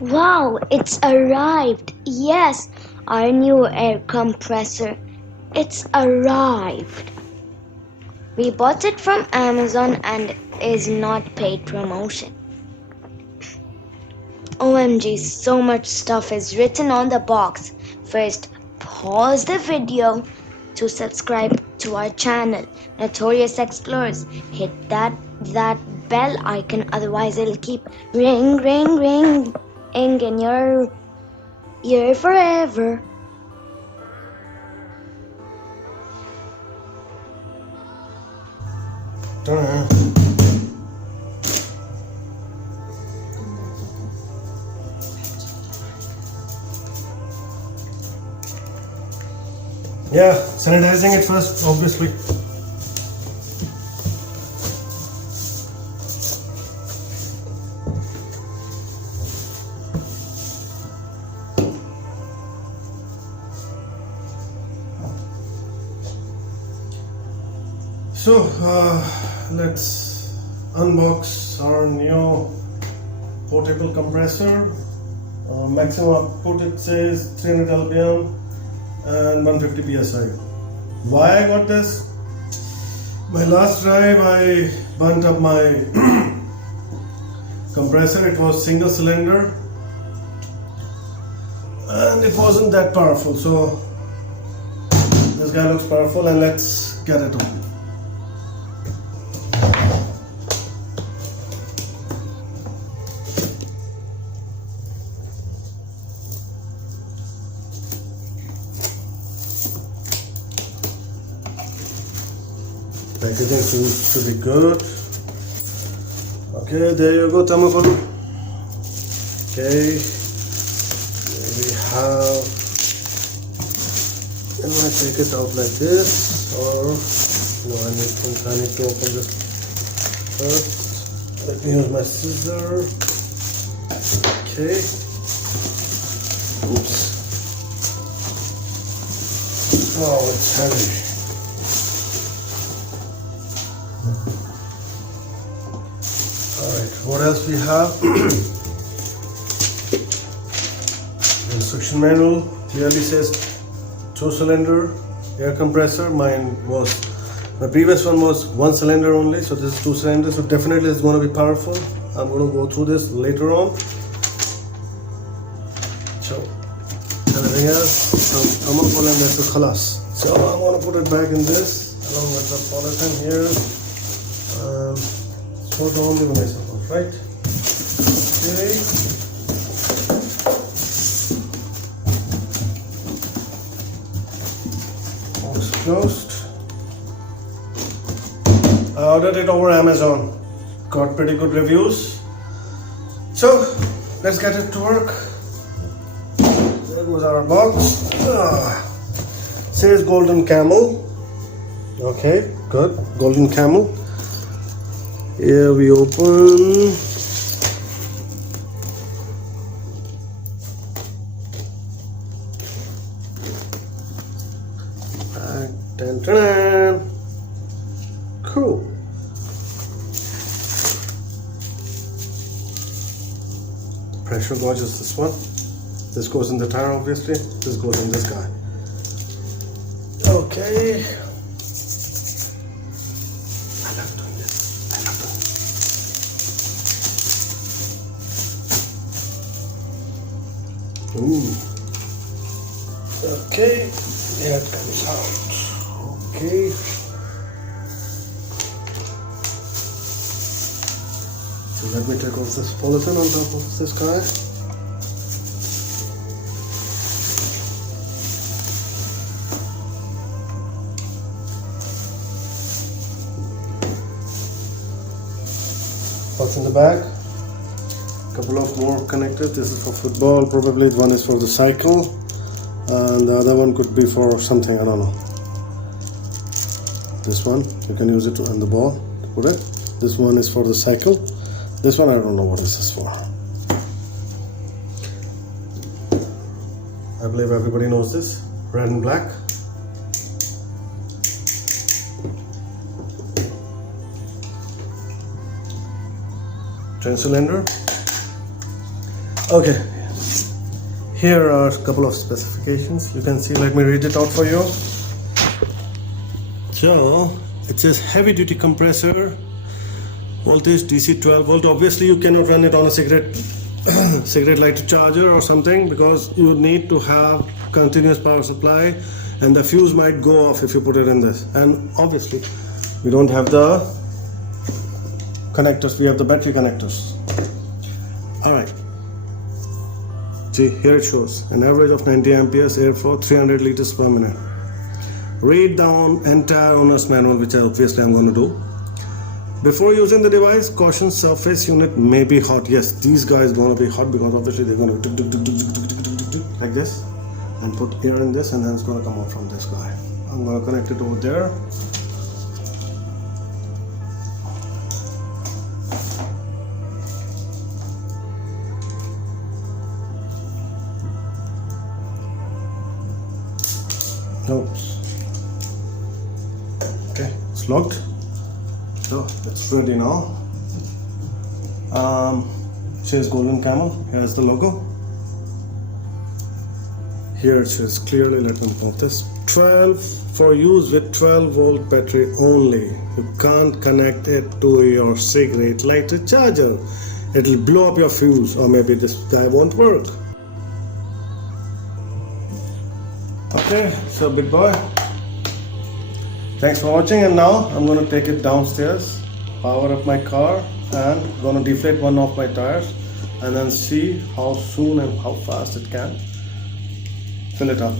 Wow, it's arrived. Yes, our new air compressor. It's arrived. We bought it from Amazon and is not paid promotion. OMG, so much stuff is written on the box. First, pause the video to subscribe to our channel, Notorious Explorers. Hit that bell icon, otherwise it'll keep ring in your ear forever. Yeah, sanitizing it first, obviously. So, let's unbox our new portable compressor. Maximum output it says 300 lpm and 150 PSI. Why I got this? My last drive I burnt up my compressor. It was single cylinder and it wasn't that powerful. So this guy looks powerful and let's get it on. Packaging seems to be good. Okay, there you go, thermocol. Okay, there we have. Can I take it out like this, or no? I need to open this first. Let me use my scissor. Okay. Oops. Oh, it's heavy. What else we have? The instruction manual clearly says 2-cylinder air compressor. My previous one was 1 cylinder only, so this is 2 cylinders, so definitely it's going to be powerful. I'm going to go through this later on. So everything else, I'm going to pull in this to khalas. So I'm going to put it back in this along with the polythene here. So don't give myself. Right. Okay. Box closed. I ordered it over Amazon. Got pretty good reviews. So let's get it to work. There goes our box. Says golden camel. Okay, good. Golden camel. Here we open. Dun, dun, dun. Cool. Pressure gauge is this one. This goes in the tire, obviously. This goes in this guy. Okay. Ooh. Okay, here it comes out. Okay. So let me take off this polythene on top of this guy. What's in the bag? Couple of more connectors. This is for football, probably one is for the cycle and the other one could be for something, I don't know. This one you can use it on the ball to put it. This one is for the cycle. This one I don't know what this is for. I believe everybody knows this. Red and black. Twin cylinder. Okay, here are a couple of specifications. You can see, let me read it out for you. So it says heavy duty compressor, voltage DC 12 volt. Obviously you cannot run it on a cigarette lighter charger or something, because you need to have continuous power supply, and the fuse might go off if you put it in this. And obviously we don't have the connectors, we have the battery connectors. Alright, see here it shows an average of 90 amperes, airflow 300 liters per minute. Read down entire owner's manual, which obviously I'm going to do. Before using the device, caution surface unit may be hot. Yes, these guys going to be hot, because obviously they're going to like this and put air in this, and then it's going to come out from this guy. I'm going to connect it over there. Oops. Okay, it's locked. So it's ready now. Says golden camel. Here's the logo. Here it says clearly, let me move this. 12 for use with 12 volt battery only. You can't connect it to your cigarette lighter charger. It'll blow up your fuse, or maybe this guy won't work. Okay, so big boy, thanks for watching, and now I'm going to take it downstairs, power up my car, and going to deflate one of my tires, and then see how soon and how fast it can fill it up.